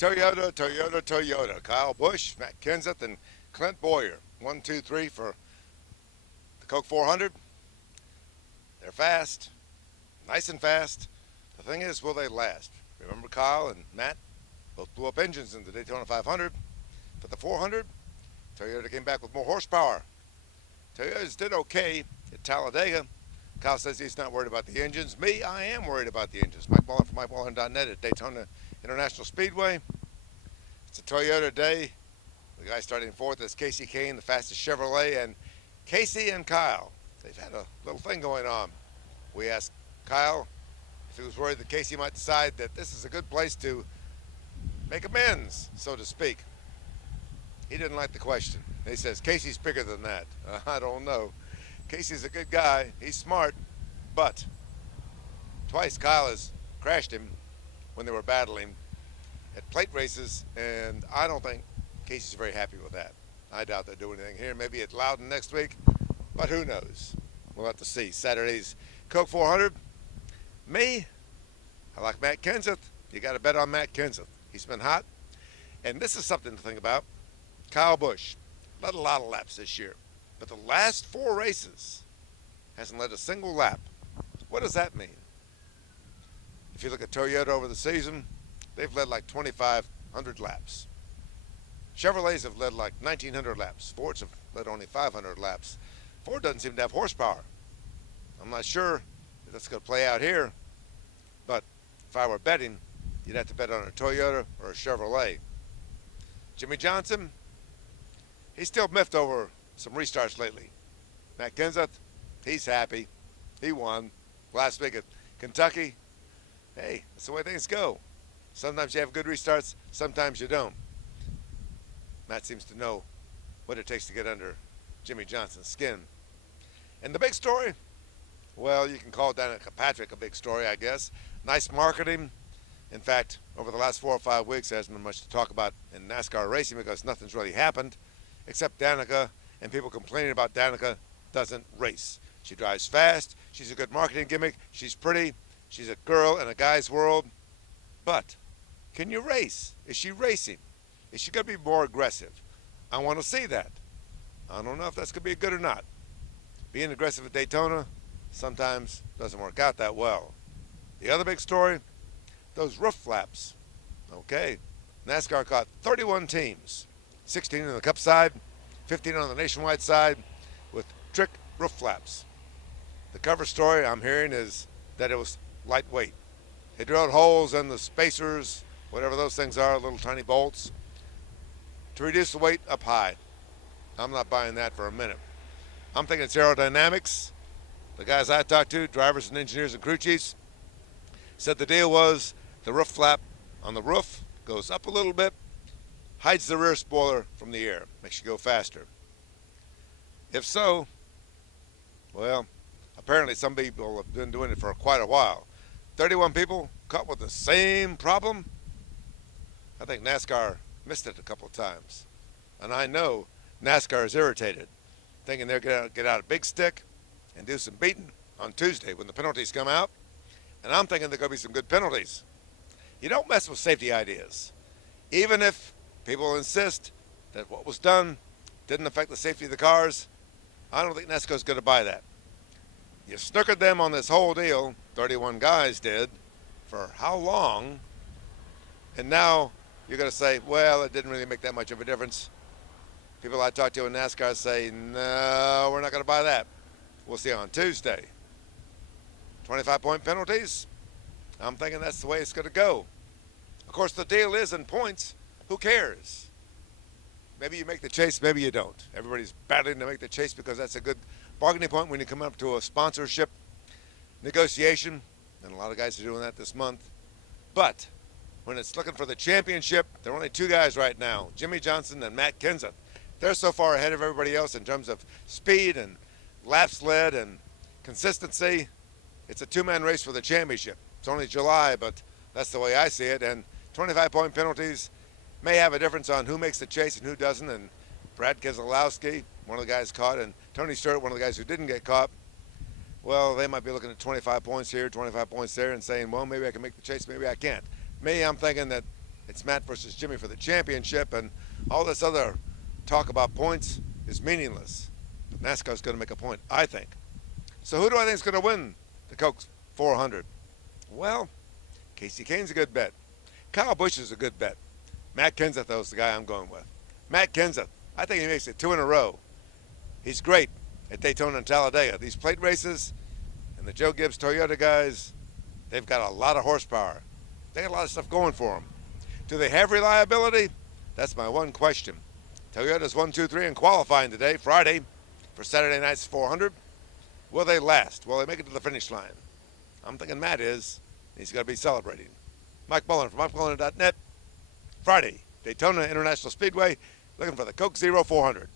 Toyota, Toyota, Toyota. Kyle Busch, Matt Kenseth, and Clint Bowyer. 1, 2, 3 for the Coke 400. They're fast, nice and fast. The thing is, will they last? Remember Kyle and Matt both blew up engines in the Daytona 500. For the 400, Toyota came back with more horsepower. Toyotas did okay at Talladega. Kyle says he's not worried about the engines. Me, I am worried about the engines. Mike Mullen from MikeMullen.net at Daytona International Speedway. It's a Toyota day. The guy starting fourth is Casey Kane, the fastest Chevrolet, and Casey and Kyle, they've had a little thing going on. We asked Kyle if he was worried that Casey might decide that this is a good place to make amends, so to speak. He didn't like the question. He says, Casey's bigger than that. I don't know. Casey's a good guy. He's smart, but twice Kyle has crashed him when they were battling at plate races, and I don't think Casey's very happy with that. I doubt they'll do anything here. Maybe at Loudon next week, but who knows? We'll have to see. Saturday's Coke 400. Me, I like Matt Kenseth. You got to bet on Matt Kenseth. He's been hot, and this is something to think about. Kyle Busch led a lot of laps this year, but the last 4 races hasn't led a single lap. What does that mean? If you look at Toyota over the season, they've led like 2,500 laps. Chevrolets have led like 1,900 laps. Fords have led only 500 laps. Ford doesn't seem to have horsepower. I'm not sure if that's going to play out here, but if I were betting, you'd have to bet on a Toyota or a Chevrolet. Jimmy Johnson, he's still miffed over some restarts lately. Matt Kenseth, he's happy. He won last week at Kentucky. Hey, that's the way things go. Sometimes you have good restarts, sometimes you don't. Matt seems to know what it takes to get under Jimmy Johnson's skin. And the big story, well, you can call Danica Patrick a big story, I guess. Nice marketing. In fact, over the last 4 or 5 weeks, there hasn't been much to talk about in NASCAR racing because nothing's really happened, except Danica, and people complaining about Danica doesn't race. She drives fast. She's a good marketing gimmick. She's pretty. She's a girl in a guy's world. But can you race? Is she racing? Is she going to be more aggressive? I want to see that. I don't know if that's going to be good or not. Being aggressive at Daytona sometimes doesn't work out that well. The other big story, those roof flaps. Okay, NASCAR caught 31 teams, 16 on the Cup side, 15 on the nationwide side, with trick roof flaps. The cover story I'm hearing is that it was lightweight. They drilled holes in the spacers, whatever those things are, little tiny bolts, to reduce the weight up high. I'm not buying that for a minute. I'm thinking it's aerodynamics. The guys I talked to, drivers and engineers and crew chiefs, said the deal was the roof flap on the roof goes up a little bit, hides the rear spoiler from the air, makes you go faster. If so, well, apparently some people have been doing it for quite a while. 31 people caught with the same problem. I think NASCAR missed it a couple of times. And I know NASCAR is irritated, thinking they're going to get out a big stick and do some beating on Tuesday when the penalties come out. And I'm thinking there are going to be some good penalties. You don't mess with safety ideas. Even if people insist that what was done didn't affect the safety of the cars, I don't think NASCAR is going to buy that. You snookered them on this whole deal, 31 guys did, for how long? And now you're going to say, well, it didn't really make that much of a difference. People I talk to in NASCAR say, no, we're not going to buy that. We'll see on Tuesday. 25-point penalties? I'm thinking that's the way it's going to go. Of course, the deal is in points. Who cares? Maybe you make the chase, maybe you don't. Everybody's battling to make the chase because that's a good bargaining point when you come up to a sponsorship negotiation, and a lot of guys are doing that this month. But when it's looking for the championship, there are only 2 guys right now, Jimmy Johnson and Matt Kenseth. They're so far ahead of everybody else in terms of speed and laps led and consistency. It's a 2-man race for the championship. It's only July, but that's the way I see it. And 25-point penalties may have a difference on who makes the chase and who doesn't. And Brad Keselowski, one of the guys caught, and Tony Stewart, one of the guys who didn't get caught, well, they might be looking at 25 points here, 25 points there, and saying, well, maybe I can make the chase, maybe I can't. Me, I'm thinking that It's Matt versus Jimmy for the championship, and all this other talk about points is meaningless. But NASCAR's going to make a point, I think. So who do I think is going to win the Coke 400? Well, Casey Kane's a good bet. Kyle Busch is a good bet. Matt Kenseth, though, is the guy I'm going with. Matt Kenseth, I think he makes it 2 in a row. He's great at Daytona and Talladega. These plate races and the Joe Gibbs Toyota guys, they've got a lot of horsepower. They got a lot of stuff going for them. Do they have reliability? That's my one question. Toyota's 1, 2, 3 in qualifying today, Friday, for Saturday night's 400. Will they last? Will they make it to the finish line? I'm thinking Matt is. He's going to be celebrating. Mike Mullen from MikeMullen.net. Friday, Daytona International Speedway, looking for the Coke 400.